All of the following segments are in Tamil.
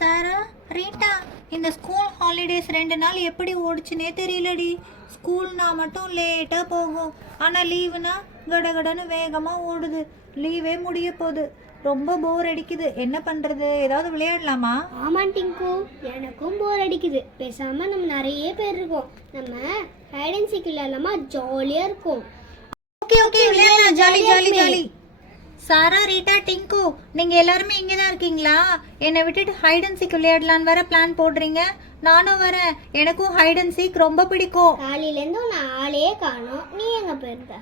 சாரா, ரீட்டா, இந்த ஸ்கூல் ஹாலிடேஸ் 2 நாள் எப்படி ஓடுச்சுனே தெரியலடி. ஸ்கூல்னா மட்டும் லேட்டாக போகும், ஆனால் லீவுனா கடகடன்னு வேகமாக ஓடுது. லீவே முடிய போகுது, ரொம்ப போர் அடிக்குது. என்ன பண்ணுறது? ஏதாவது விளையாடலாமா? ஆமாம் டிங்கு, எனக்கும் போர் அடிக்குது. பேசாமல் நம்ம நிறைய பேர் இருக்கோம், நம்ம ஹைட் அண்ட் சீக் விளையாடலாமா? ஜாலியாக இருக்கும். ஓகே ஓகே, விளையாடலாம். Jolly jolly jolly. Sara, Rita, Tinku, நீங்கள் எல்லாருமே இங்கே தான் இருக்கீங்களா? என்னை விட்டுட்டு ஹைட் அண்ட் சீக் விளையாடலான்னு வேற பிளான் போடுறீங்க. நானும் வரேன், எனக்கும் ஹைட் அண்ட் சீக் ரொம்ப பிடிக்கும். காலையிலேருந்து நான் ஆளே காணோம், நீ எங்கே போயிருந்த?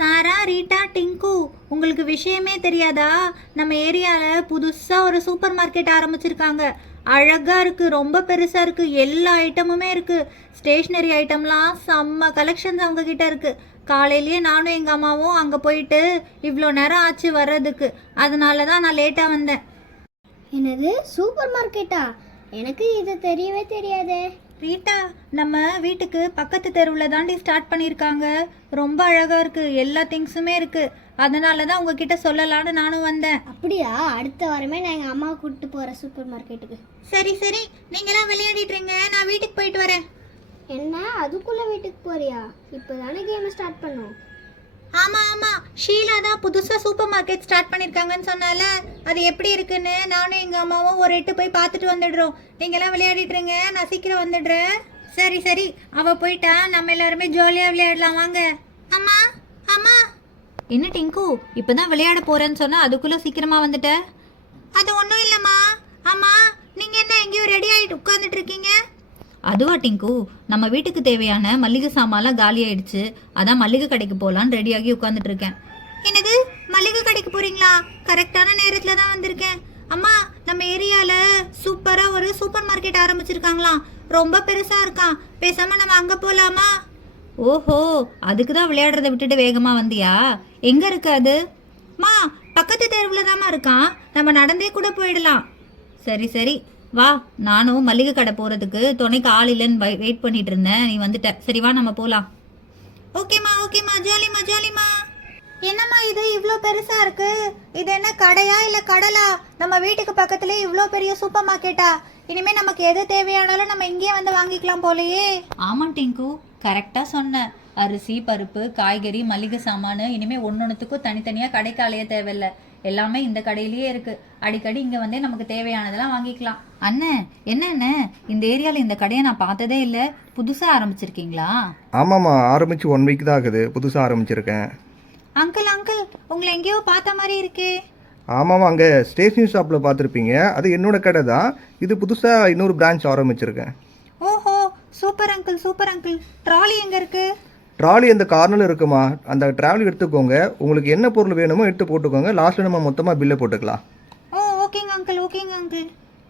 சாரா, ரீட்டா, டிங்கு, உங்களுக்கு விஷயமே தெரியாதா? நம்ம ஏரியாவில் புதுசாக ஒரு சூப்பர் மார்க்கெட் ஆரம்பிச்சிருக்காங்க. அழகாக இருக்குது, ரொம்ப பெருசாக இருக்குது, எல்லா ஐட்டமுமே இருக்குது. ஸ்டேஷ்னரி ஐட்டம்லாம் செம்ம கலெக்ஷன்ஸ் அவங்கக்கிட்ட இருக்குது. காலையிலேயே நானும் எங்கள் அம்மாவும் அங்கே போயிட்டு இவ்வளோ நேரம் ஆச்சு வர்றதுக்கு. அதனால தான் நான் லேட்டாக வந்தேன். என்னது, சூப்பர் மார்க்கெட்டா? எனக்கு இது தெரியவே தெரியாதே. ரீட்டா, நம்ம வீட்டுக்கு பக்கத்து தெருவில் தாண்டி ஸ்டார்ட் பண்ணியிருக்காங்க. ரொம்ப அழகாக இருக்குது, எல்லா திங்ஸுமே இருக்குது. அதனால தான் உங்ககிட்ட சொல்லலான்னு நானும் வந்தேன். அப்படியா? அடுத்த வாரமே நான் எங்கள் அம்மாவை கூப்பிட்டு போகிறேன் சூப்பர் மார்க்கெட்டுக்கு. சரி சரி, நீங்களாம் விளையாடிட்டுருங்க, நான் வீட்டுக்கு போயிட்டு வரேன். என்ன, அதுக்குள்ளே வீட்டுக்கு போறியா? இப்போ தானே கேமை ஸ்டார்ட் பண்ணோம். ஆமாம் ஆமாம், ஷீலா தான் புதுசாக சூப்பர் மார்க்கெட் ஸ்டார்ட் பண்ணியிருக்காங்கன்னு சொன்னால, அது எப்படி இருக்குன்னு நானும் எங்கள் அம்மாவும் ஒரு எட்டு போய் பார்த்துட்டு வந்துடுறோம். நீங்களாம் விளையாடிட்டுருங்க, நான் சீக்கிரம் வந்துடுறேன். சரி சரி, அவள் போயிட்டா, நம்ம எல்லாருமே ஜாலியாக விளையாடலாம் வாங்க. அம்மா அம்மா. என்ன டிங்கு, இப்போ தான் விளையாட போகிறேன்னு சொன்னால் அதுக்குள்ளே சீக்கிரமாக வந்துட்ட? அது ஒன்றும் இல்லைம்மா. அம்மா, நீங்கள் என்ன எங்கேயோ ரெடி ஆகிட்டு உட்காந்துட்டு இருக்கீங்க? அதுவா டிங்கு, நம்ம வீட்டுக்கு தேவையான மல்லிகை சாமான்லாம் காலி ஆயிடுச்சு. அதான் மல்லிகை கடைக்கு போகலான்னு ரெடியாகி உட்காந்துட்டு இருக்கேன். என்னது, மல்லிகை கடைக்கு போறீங்களா? கரெக்டான நேரத்தில் தான் வந்திருக்கேன். அம்மா, நம்ம ஏரியாவில் சூப்பராக ஒரு சூப்பர் மார்க்கெட் ஆரம்பிச்சிருக்காங்களாம். ரொம்ப பெருசாக இருக்கான். பேசாமல் நம்ம அங்கே போகலாமா? ஓஹோ, அதுக்கு தான் விளையாடுறத விட்டுட்டு வேகமாக வந்தியா? எங்கே இருக்கு அது? மா, பக்கத்து தெருவில் தாம்மா இருக்கான், நம்ம நடந்தே கூட போயிடலாம். சரி சரி வா, நானும் மல்லிகை கடை போகிறதுக்கு துணைக்கு ஆள் இல்லைன்னு வெயிட் பண்ணிட்டு இருந்தேன். நீ வந்துட்ட, சரி வா நம்ம போகலாம். ஓகேம்மா ஓகேம்மா, ஜாலிம்மா ஜாலிம்மா. என்னம்மா இது இவ்வளோ பெருசாக இருக்கு? இது என்ன கடையா இல்லை கடலா? நம்ம வீட்டுக்கு பக்கத்துலேயே இவ்வளோ பெரிய சூப்பர் மார்க்கெட்டா? இனிமேல் நமக்கு எது தேவையானாலும் நம்ம இங்கேயே வந்து வாங்கிக்கலாம் போலையே. ஆமாம் டிங்கு, கரெக்டாக சொன்னேன். அரிசி, பருப்பு, காய்கறி, மளிகை சாமான் இனிமேல் ஒன்னொன்றுத்துக்கும் தனித்தனியாக கடைக்கு அலைய தேவையில்லை. எல்லாமே இந்த கடையிலேயே இருக்கு. அடிக்கடி இங்கே வந்தே நமக்கு தேவையானதெல்லாம் வாங்கிக்கலாம். அண்ணே, என்ன அண்ணே, இந்த ஏரியாவில் இந்த கடையை நான் பார்த்ததே இல்லை, புதுசாக ஆரம்பிச்சிருக்கீங்களா? ஆமாம்மா, ஆரம்பித்து 1 வீக் தான் ஆகுது, புதுசாக ஆரம்பிச்சிருக்கேன். அங்கிள் அங்கிள், உங்களை எங்கேயோ பார்த்த மாதிரி இருக்கே. ஆமாம்மா, அங்கே ஸ்டேஷனரி ஷாப்பில் பார்த்துருப்பீங்க, அது என்னோட கடை தான். இது புதுசாக இன்னொரு பிரான்ச் ஆரம்பிச்சிருக்கேன். ஓஹோ, super uncle super uncle. Trolley எங்கே இருக்கு? ட்ராலி அந்த கார்னரில் இருக்குமா, அந்த ட்ராலி எடுத்துக்கோங்க. உங்களுக்கு என்ன பொருள் வேணுமோ எடுத்து போட்டுக்கோங்க. லாஸ்ட்டில் நம்ம மொத்தமாக பில்லை போட்டுக்கலாம். ஓ ஓகேங்க அங்கிள் ஓகேங்க அங்கிள்.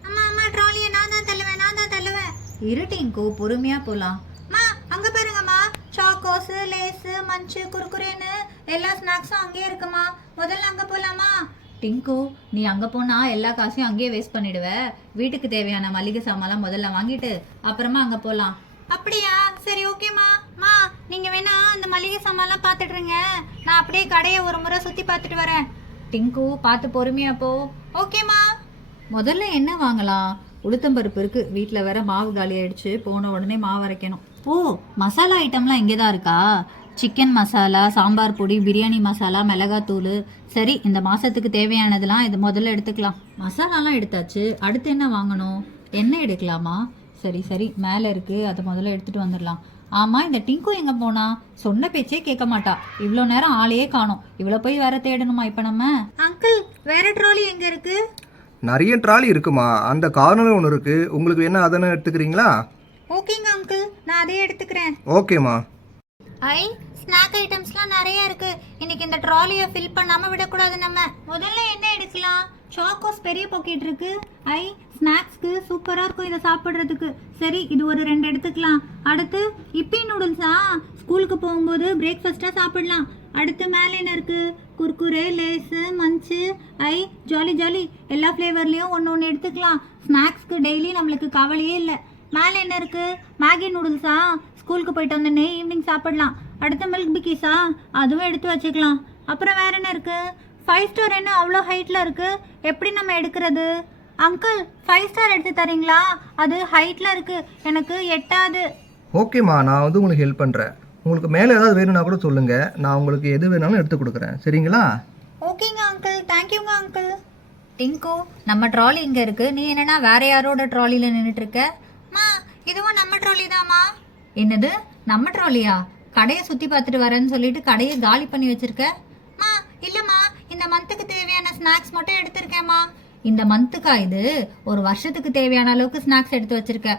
அம்மா அம்மா, ட்ராலியை நான் தான் தள்ளுவேன், நான் தான் தள்ளுவேன். இருட்டிங்கோ, பொறுமையாக போகலாம். அம்மா, அங்கே பாருங்கம்மா, சாக்கோஸு, லேஸு, மஞ்சு, குறுக்குறேன்னு எல்லா ஸ்நாக்ஸும் அங்கேயே இருக்குமா. முதல்ல அங்கே போகலாமா? டிங்கு, நீ அங்கே போனால் எல்லா காசையும் அங்கேயே வேஸ்ட் பண்ணிடுவ. வீட்டுக்கு தேவையான மளிகை சாமான்லாம் முதல்ல வாங்கிட்டு அப்புறமா அங்கே போகலாம். அப்படியா? சரி ஓகேம்மா. மா, நீங்கள் வேணா அந்த மளிகை சாமான்லாம் பார்த்துட்ருங்க, நான் அப்படியே கடையை ஒரு முறை சுற்றி பார்த்துட்டு வரேன். டிங்கு, பார்த்து பொறுமையா போ. ஓகேம்மா. முதல்ல என்ன வாங்கலாம்? உளுத்தம்பருப்பு இருக்குது, வீட்டில் வேற மாவு காலி ஆயிடுச்சு, போன உடனே மாவு அரைக்கணும். ஓ, மசாலா ஐட்டம்லாம் இங்கே தான் இருக்கா? சிக்கன் மசாலா, சாம்பார் பொடி, பிரியாணி மசாலா, மிளகாத்தூள். சரி, இந்த மாதத்துக்கு தேவையானதெல்லாம் இது முதல்ல எடுத்துக்கலாம். மசாலாலாம் எடுத்தாச்சு, அடுத்து என்ன வாங்கணும்? எண்ணெய் எடுக்கலாமா? சரி சரி, மேலே இருக்குது, அதை முதல்ல எடுத்துகிட்டு வந்துடலாம். ஆமாம், இந்த டிங்கு எங்கே போனா? சொன்ன பேச்சே கேட்க மாட்டா. இவ்வளோ நேரம் ஆளையே காணோம், இவ்வளோ போய் வேற தேடணுமா இப்போ நம்ம? அங்கிள், வேற ட்ராலி எங்கே இருக்கு? நிறைய ட்ராலி இருக்குமா, அந்த கார்னரில் ஒன்று இருக்குது. உங்களுக்கு என்ன அதனை எடுத்துக்கிறீங்களா? ஓகேங்க அங்கிள், நான் அதே எடுத்துக்கிறேன். ஓகேம்மா. ஐ, ஸ்நாக் ஐட்டம்ஸ்லாம் நிறைய இருக்கு. இன்னைக்கு இந்த ட்ராலியை ஃபில் பண்ணாமல் விடக்கூடாது நம்ம. முதல்ல என்ன எடுக்கலாம்? சாக்கோஸ் பெரிய பாக்கெட் இருக்கு. ஐ, ஸ்நாக்ஸ்க்கு சூப்பராக இருக்கும் இதை சாப்பிட்றதுக்கு. சரி, இது ஒரு 2 எடுத்துக்கலாம். அடுத்து இப்பி நூடுல்ஸா, ஸ்கூலுக்கு போகும்போது பிரேக்ஃபாஸ்ட்டாக சாப்பிடலாம். அடுத்து மேலே என்ன இருக்கு? குர்குரே, லேஸு, மஞ்சு. ஐ, ஜாலி ஜாலி, எல்லா ஃப்ளேவர்லேயும் ஒன்று எடுத்துக்கலாம். ஸ்நாக்ஸ்க்கு டெய்லி நம்மளுக்கு கவலையே இல்லை. மேலே என்ன இருக்கு? மேகி நூடுல்ஸா, ஸ்கூலுக்கு போயிட்டு வந்தோடனே ஈவினிங் சாப்பிடலாம். அடுத்து மில்க் பிக்கிஸா, அதுவும் எடுத்து வச்சுக்கலாம். அப்புறம் வேற என்ன இருக்கு? 5 ஸ்டார் என்ன அவ்வளோ ஹைட்டில் இருக்குது, எப்படி நம்ம எடுக்கிறது? அங்கிள் 5 ஸ்டார் எடுத்து தரீங்களா? அது ஹைட்டில் இருக்குது, எனக்கு எட்டாது. ஓகேம்மா, நான் வந்து உங்களுக்கு ஹெல்ப் பண்ணுறேன். உங்களுக்கு மேலே ஏதாவது வேணும்னா கூட சொல்லுங்கள், நான் உங்களுக்கு எது வேணாலும் எடுத்து கொடுக்குறேன். சரிங்களா? ஓகேங்க அங்கிள், தேங்க்யூங்க அங்கிள். டிங்கு, நம்ம ட்ராலி இங்கே இருக்குது, நீ என்னன்னா வேற யாரோட ட்ராலியில் நின்றுட்டு இருக்க? மா, இதுவும் நம்ம ட்ராலி தாம்மா. என்னது நம்ம ட்ராலியா? கடையை சுற்றி பார்த்துட்டு வரேன்னு சொல்லிட்டு கடையை காலி பண்ணி வச்சிருக்க? மா இல்லைம்மா, இந்த மந்த்துக்கு தேவையான ஸ்நாக்ஸ் மட்டும் எடுத்திருக்கேம்மா. இந்த மந்த்துக்கா இது? ஒரு வருஷத்துக்கு தேவையான அளவுக்கு ஸ்நாக்ஸ் எடுத்து வச்சிருக்க.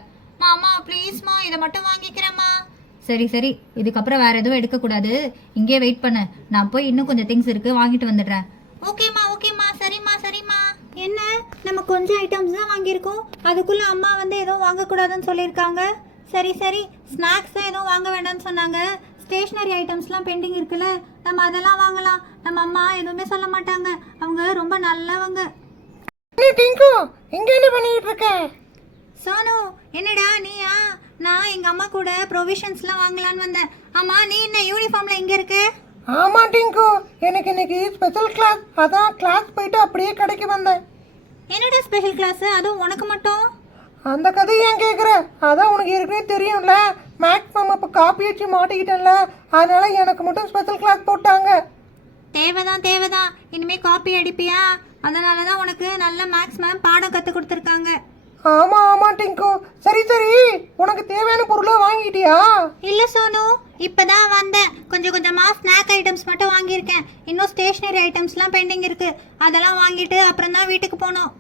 மாமா ப்ளீஸ்மா, இதை மட்டும் வாங்கிக்கிறேம்மா. சரி சரி, இதுக்கப்புறம் வேற எதுவும் எடுக்கக்கூடாது, இங்கே வெயிட் பண்ணு, நான் போய் இன்னும் கொஞ்சம் திங்ஸ் இருக்குது வாங்கிட்டு வந்துடுறேன். ஓகேம்மா ஓகேம்மா, சரிம்மா சரிம்மா. என்ன, நம்ம கொஞ்சம் ஐட்டம்ஸ் தான் வாங்கியிருக்கோம், அதுக்குள்ளே அம்மா வந்து எதுவும் வாங்கக்கூடாதுன்னு சொல்லியிருக்காங்க. சரி சரி, ஸ்நாக்ஸ் தான் எதுவும் வாங்க வேண்டாம்னு சொன்னாங்க. ஸ்டேஷ்னரி ஐட்டம்ஸ்லாம் பெண்டிங் இருக்குல்ல, நம்ம அதெல்லாம் வாங்கலாம். நம்ம அம்மா எதுவுமே சொல்ல மாட்டாங்க, அவங்க ரொம்ப நல்லவங்க. டிங்கு, இங்க என்ன பண்ணிட்டு இருக்க? சோனு, என்னடா நீயா? நான் எங்கள் அம்மா கூட ப்ரொவிஷன்ஸ்லாம் வாங்கலான்னு வந்தேன். ஆமாம், நீ என்ன யூனிஃபார்மில் எங்கே இருக்க? ஆமா டிங்கு, எனக்கு இன்னைக்கு ஸ்பெஷல் கிளாஸ், அதான் கிளாஸ் போயிட்டு அப்படியே கடைக்கு வந்தேன். என்னடா ஸ்பெஷல் கிளாஸு, அதுவும் உனக்கு மட்டும்? அந்த கதையை ஏன் கேட்குற? அதான் உனக்கு ஏற்கனவே தெரியும்ல, மேக்ஸிமம் இப்போ காப்பி அடிச்சு மாட்டிக்கிட்டேன்ல, அதனால எனக்கு மட்டும் ஸ்பெஷல் கிளாஸ் போட்டாங்க. தேவைதான் தேவைதான், இனிமேல் காப்பி அடிப்பியா? அதனால தான் உனக்கு நல்ல மேக்ஸ் மேம் பாடம் கற்றுக் கொடுத்துருக்காங்க. ஆமா ஆமா டிங்கு, சரி சரி, உனக்கு தேவையான பொருளை வாங்கிட்டியா? இல்லை சோனு, இப்போதான் வந்தேன், கொஞ்சம் கொஞ்சமாக ஸ்நாக் ஐட்டம்ஸ் மட்டும் வாங்கியிருக்கேன். இன்னும் ஸ்டேஷ்னரி ஐட்டம்ஸ்லாம் பெண்டிங் இருக்குது, அதெல்லாம் வாங்கிட்டு அப்புறம் தான் வீட்டுக்கு போகணும்.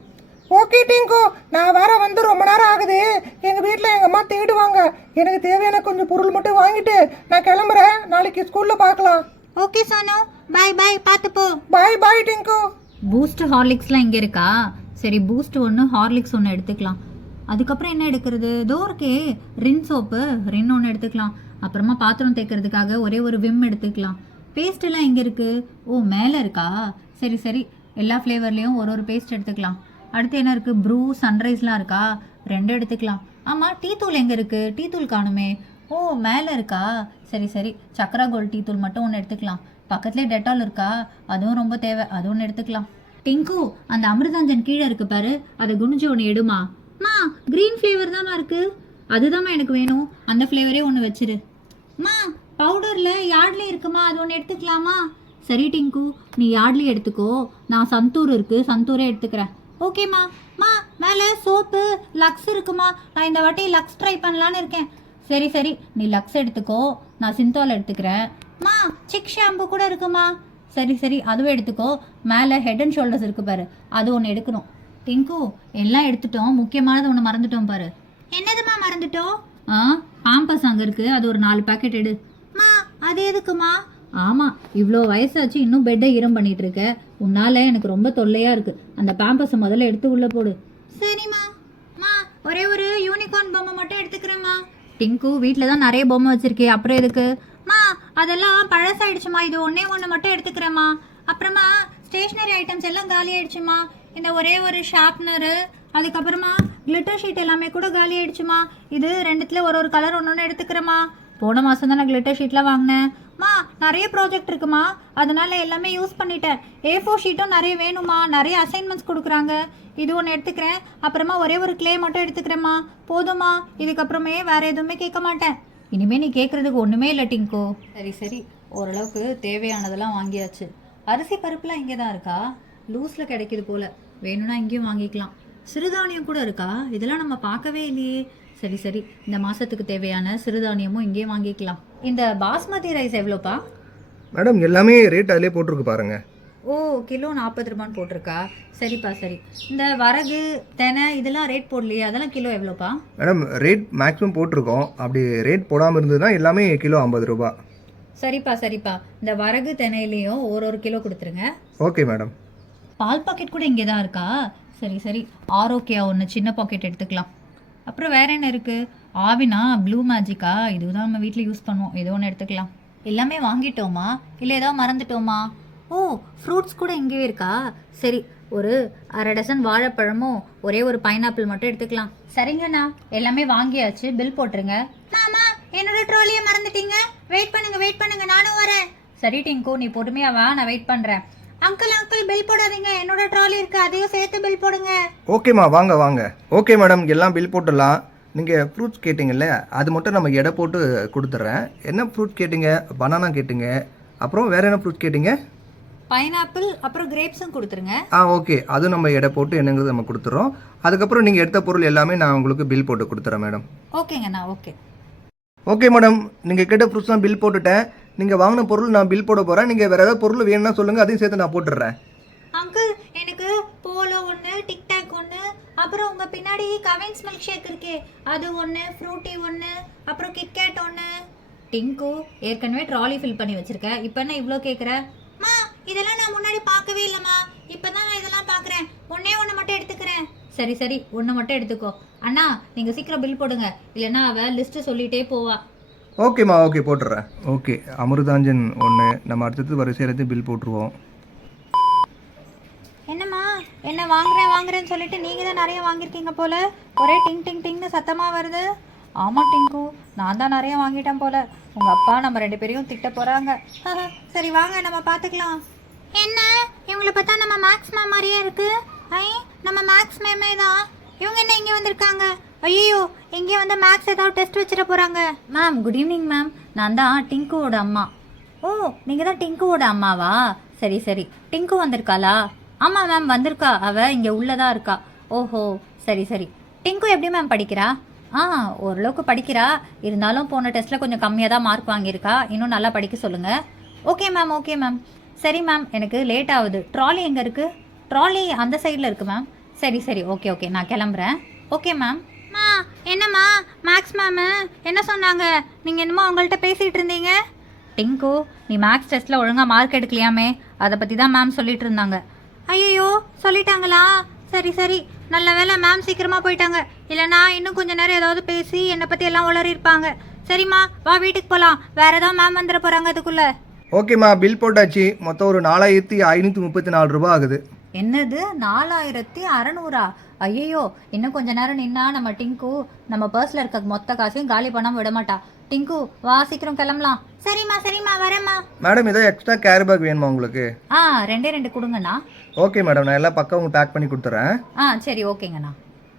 ஓகே டிங்கு, நான் வேற வந்து ரொம்ப நேரம் ஆகுது, எங்கள் வீட்டில் எங்கள் அம்மா தேடுவாங்க. எனக்கு தேவையான கொஞ்சம் பொருள் மட்டும் வாங்கிட்டு நான் கிளம்புறேன், நாளைக்கு ஸ்கூலில் பார்க்கலாம். ஓகே சோனு, பாய் பாய், பார்த்து போ. பாய் பாய் டிங்கு. பூஸ்ட் ஹார்லிக்ஸ்லாம் இங்கே இருக்கா? சரி, பூஸ்ட் ஒன்று ஹார்லிக்ஸ் ஒன்று எடுத்துக்கலாம். அதுக்கப்புறம் என்ன எடுக்கிறது? இதோ இருக்கே ரின் சோப்பு, ரின் ஒன்று எடுத்துக்கலாம். அப்புறமா பாத்திரம் தேய்க்கிறதுக்காக ஒரே ஒரு விம் எடுத்துக்கலாம். பேஸ்ட் எல்லாம் எங்கே இருக்குது? ஓ, மேலே இருக்கா? சரி சரி, எல்லா ஃப்ளேவர்லேயும் ஒரு ஒரு பேஸ்ட் எடுத்துக்கலாம். அடுத்து என்ன இருக்குது? ப்ரூ சன்ரைஸ்லாம் இருக்கா? 2 எடுத்துக்கலாம். ஆமாம், டீ தூள் எங்கே இருக்குது? டீ தூள் காணுமே. ஓ, மேலே இருக்கா? சரி சரி, சக்ரா கோல்ட் டீ தூள் மட்டும் ஒன்று எடுத்துக்கலாம். பக்கத்துலேயே டெட்டால் இருக்கா? அதுவும் ரொம்ப தேவை, அது ஒன்று எடுத்துக்கலாம். டிங்கு, அந்த அமிர்தாஞ்சன் கீழே இருக்கு பாரு, அதை குனிஞ்சு ஒன்று எடுமா. மா, க்ரீன் ஃப்ளேவர் தாம்மா இருக்கு, அதுதாம்மா எனக்கு வேணும், அந்த ஃப்ளேவரே ஒன்று வச்சிரு. மா, பவுடரில் யார்ட்லி இருக்குமா, அது ஒன்று எடுத்துக்கலாமா? சரி டிங்கு, நீ யார்ட்லி எடுத்துக்கோ, நான் சந்தூர் இருக்குது, சந்தூரே எடுத்துக்கிறேன். ஓகேம்மா. மா, மேலே சோப்பு லக்ஸ் இருக்குமா? நான் இந்த வாட்டி லக்ஸ் ட்ரை பண்ணலான்னு இருக்கேன். சரி சரி, நீ லக்ஸ் எடுத்துக்கோ, நான் சிந்தால் எடுத்துக்கிறேன். மா, சிக் ஷாம்பு கூட இருக்குமா? சரி சரி, அதுவும் எடுத்துக்கோ. மேலே ஹெட் அண்ட் ஷோல்டர்ஸ் இருக்கு பாரு, அது ஒன்று எடுக்கணும். டிங்கு, எல்லாம் எடுத்துட்டோம், முக்கியமானது ஒன்று மறந்துட்டோம் பாரு. என்னதுமா மறந்துட்டோம்? பாம்பஸ் அங்கே இருக்குது, அது ஒரு 4 பாக்கெட் எடு. மா, அது எதுக்குமா? ஆமாம், இவ்வளோ வயசாச்சு இன்னும் பெட்டை ஈரம் பண்ணிட்டு இருக்க, உன்னால் எனக்கு ரொம்ப தொல்லையாக இருக்குது. அந்த பாம்பஸை முதல்ல எடுத்து உள்ளே போடு. சரிம்மா. மா, ஒரே ஒரு யூனிகார்ன் பொம்மை மட்டும் எடுத்துக்கிறேம்மா. டிங்கு, வீட்டில் தான் நிறைய பொம்மை வச்சுருக்கே, அப்புறம் எதுக்கு? மா, அதெல்லாம் பழசாயிடுச்சுமா, இது ஒன்று மட்டும் எடுத்துக்கிறேம்மா. அப்புறமா ஸ்டேஷ்னரி ஐட்டம்ஸ் எல்லாம் காலி ஆயிடுச்சுமா. இந்த ஒரே ஒரு ஷார்ப்னரு, அதுக்கப்புறமா கிளிட்டர் ஷீட் எல்லாமே கூட காலி ஆயிடுச்சுமா. இது 2த்துல ஒரு கலர் ஒன்று எடுத்துக்கிறேம்மா. போன மாதம் தான் நான் கிளிட்டர் ஷீட்லாம் வாங்கினேன். மா, நிறைய ப்ராஜெக்ட் இருக்குமா, அதனால எல்லாமே யூஸ் பண்ணிட்டேன். A4 ஷீட்டும் நிறைய வேணுமா, நிறைய அசைன்மெண்ட்ஸ் கொடுக்குறாங்க, இது ஒன்று எடுத்துக்கிறேன். அப்புறமா ஒரே ஒரு கிளே மட்டும் எடுத்துக்கிறேம்மா. போதுமா, இதுக்கப்புறமே வேறு எதுவுமே கேட்க மாட்டேன். இனிமேல் நீ கேட்குறதுக்கு ஒன்றுமே இல்லை டிங்கோ. சரி சரி, ஓரளவுக்கு தேவையானதெல்லாம் வாங்கியாச்சு. அரிசி பருப்புலாம் இங்கே தான் இருக்கா? லூஸில் கிடைக்கிது போல், வேணும்னா இங்கேயும் வாங்கிக்கலாம். சிறுதானியம் கூட இருக்கா? இதெல்லாம் நம்ம பார்க்கவே இல்லையே. சரி சரி, இந்த மாதத்துக்கு தேவையான சிறுதானியமும் இங்கேயே வாங்கிக்கலாம். இந்த பாஸ்மதி ரைஸ் எவ்வளோப்பா? மேடம், எல்லாமே ரேட் அதிலே போட்டிருக்கு பாருங்க. ஓ, கிலோ 40 ரூபான்னு போட்டிருக்கா? சரிப்பா சரி. இந்த வரகு தெனை இதெல்லாம் ரேட் போடலையே, அதெல்லாம் கிலோ எவ்வளோப்பா? மேடம், ரேட் மேக்ஸிமம் போட்டிருக்கோம், அப்படி ரேட் போடாமல் இருந்ததுன்னா எல்லாமே கிலோ 50 ரூபா. சரிப்பா சரிப்பா, இந்த வரகு தெனையிலையும் ஒரு கிலோ கொடுத்துருங்க. Okay madam. பால் பாக்கெட் கூட இங்கே தான் இருக்கா? சரி சரி, ஆரோக்கியா ஒன்று சின்ன பாக்கெட் எடுத்துக்கலாம். அப்புறம் வேற என்ன இருக்குது? ஆவினா ப்ளூ மேஜிக்கா, இதுதான் நம்ம வீட்டில் யூஸ் பண்ணுவோம், ஏதோ ஒன்று எடுத்துக்கலாம். எல்லாமே வாங்கிட்டோமா, இல்லை ஏதாவது மறந்துட்டோமா? ஓ, ஃப்ரூட்ஸ் கூட இங்கேயே இருக்கா? சரி, ஒரு 1/2 டசன் வாழைப்பழமும் ஒரே ஒரு பைனாப்பிள் மட்டும் எடுத்துக்கலாம். சரிங்கண்ணா, எல்லாமே வாங்கியாச்சு, பில் போட்டுருங்க. மாமா, என்னோட ட்ராலியை மறந்துட்டீங்க, வெயிட் பண்ணுங்க நானும் வரேன். சரி டிங்கு, நீ பொறுமையா வா, நான் வெயிட் பண்ணுறேன். அங்கிள் அங்கிள் பில் போடாதீங்க, என்னோட ட்ராலி இருக்கு, அதையும் சேர்த்து பில் போடுங்க. ஓகேம்மா வாங்க வாங்க. ஓகே மேடம், எல்லாம் பில் போட்டுடலாம். நீங்கள் ஃப்ரூட்ஸ் கேட்டிங்கல்ல, அது மட்டும் நம்ம எடை போட்டு கொடுத்துட்றேன். என்ன ஃப்ரூட் கேட்டிங்க? பனானா கேட்டிங்க, அப்புறம் வேறு என்ன ஃப்ரூட் கேட்டிங்க? பைனாப்பிள் அப்புறம் கிரேப்ஸும் கொடுத்துருங்க. ஓகே, அதுவும் நம்ம எடை போட்டு என்னங்கிறது நம்ம கொடுத்துட்றோம். அதுக்கப்புறம் நீங்கள் எடுத்த பொருள் எல்லாமே நான் உங்களுக்கு பில் போட்டு கொடுத்துட்றேன் மேடம். ஓகேங்கண்ணா, ஓகே. ஓகே மேடம், நீங்கள் கேட்ட ஃப்ரூட்ஸ்லாம் பில் போட்டுட்டேன். நீங்கள் வாங்கின பொருள் நான் பில் போட போகிறேன். நீங்கள் வேறு ஏதாவது பொருள் வேணும்னா சொல்லுங்கள், அதையும் சேர்த்து நான் போட்டுடுறேன். அங்கிள் எனக்கு போலோ ஒன்று, டிக்டாக் ஒன்று, அப்புறம் உங்கள் பின்னாடி கவின்ஸ் மில்க் ஷேக் இருக்கே அது ஒன்று, ஃப்ரூட்டி ஒன்று, அப்புறம் கிட்கேட் ஒன்று. டிங்கு ஏற்கனவே ட்ராலி ஃபில் பண்ணி வச்சிருக்கேன், இப்போ என்ன இவ்வளோ கேட்குற? மா இதெல்லாம் நான் முன்னாடி பார்க்கவே இல்லைம்மா, இப்போ தான் நான் இதெல்லாம் பார்க்குறேன். ஒன்றே ஒன்று மட்டும் எடுத்துக்கிறேன். சரி சரி, ஒன்று மட்டும் எடுத்துக்கோ. அண்ணா நீங்கள் சீக்கிரம் பில் போடுங்க, இல்லைன்னா அவள் லிஸ்ட்டு சொல்லிகிட்டே போவா. ஓகேம்மா, ஓகே போட்டுடுறேன். ஓகே, அமிர்தாஞ்சன் ஒன்று. நம்ம அடுத்தது வரிசையிலேருந்து பில் போட்டுருவோம். என்னம்மா என்ன வாங்குறேன்னு சொல்லிட்டு நீங்கள் தான் நிறைய வாங்கியிருக்கீங்க போல, ஒரே டிங் டிங் டிங்னு சத்தமாக வருது. ஆமாம் டிங்கு, நான் தான் நிறைய வாங்கிட்டேன் போல. உங்கள் அப்பா நம்ம 2 பேரையும் திட்ட போகிறாங்க. சரி வாங்க நம்ம பார்த்துக்கலாம். என்ன இவங்களை பார்த்தா நம்ம மேக்ஸ் மேம் மாதிரியே இருக்கு. நம்ம மேக்ஸ் மேமே தான். இவங்க என்ன இங்கே வந்திருக்காங்க? ஐயோ, இங்கே வந்து மேக்ஸ் ஏதாவது டெஸ்ட் வச்சிட போகிறாங்க. மேம் குட் ஈவினிங் மேம், நான் தான் டிங்குவோட அம்மா. ஓ, நீங்கள் தான் டிங்குவோட அம்மாவா? சரி சரி, டிங்கு வந்திருக்காளா? ஆமாம் மேம் வந்திருக்கா, அவள் இங்கே உள்ளதாக இருக்கா. ஓஹோ சரி சரி. டிங்கு எப்படி மேம் படிக்கிறா? ஓரளவுக்கு படிக்கிறா, இருந்தாலும் போன டெஸ்ட்டில் கொஞ்சம் கம்மியாக தான் மார்க் வாங்கியிருக்கா. இன்னும் நல்லா படிக்க சொல்லுங்கள். Okay ma'am, okay ma'am. சரி மேம், எனக்கு லேட் ஆகுது. ட்ராலி எங்கே இருக்குது? ட்ராலி அந்த சைடில் இருக்குது மேம். சரி சரி, ஓகே ஓகே, நான் கிளம்புறேன். Okay ma'am. என்னம்மா மேக்ஸ் மேமு என்ன சொன்னாங்க? நீங்கள் என்னமோ அவங்கள்ட்ட பேசிகிட்டு இருந்தீங்க. டிங்கு, நீ மேக்ஸ் டெஸ்ட்டில் ஒழுங்காக மார்க் எடுக்கலையாமே, அதை பற்றி தான் மேம் சொல்லிட்டு இருந்தாங்க. ஐயோ சொல்லிட்டாங்களா? சரி சரி, நல்ல வேளை மேம் சீக்கிரமாக போயிட்டாங்க, இல்லைனா இன்னும் கொஞ்சம் நேரம் ஏதாவது பேசி என்னை பற்றி எல்லாம் உளறியிருப்பாங்க. சரிம்மா வா வீட்டுக்கு போகலாம், வேறு ஏதாவது மேம் வந்துட போகிறாங்க அதுக்குள்ளே. ஓகேம்மா, பில் போட்டாச்சு. மொத்தம் ஒரு 4534 ரூபா ஆகுது. என்னது 4600? ஐயோ, இன்னும் கொஞ்ச நேரம் நின்னா நம்ம டிங்கு நம்ம பர்ஸில் இருக்க மொத்த காசையும் காலி பண்ணாமல் விட மாட்டா. டிங்கு வா சீக்கிரம் கிளம்பலாம். சரிம்மா சரிம்மா, வரேம்மா. மேடம், ஏதாவது எக்ஸ்ட்ரா கேரி பேக் வேணுமா உங்களுக்கு? 2 கொடுங்கண்ணா. ஓகே மேடம், நான் எல்லாம் பக்கம் உங்களுக்கு பேக் பண்ணி கொடுத்துறேன். சரி ஓகேங்கண்ணா.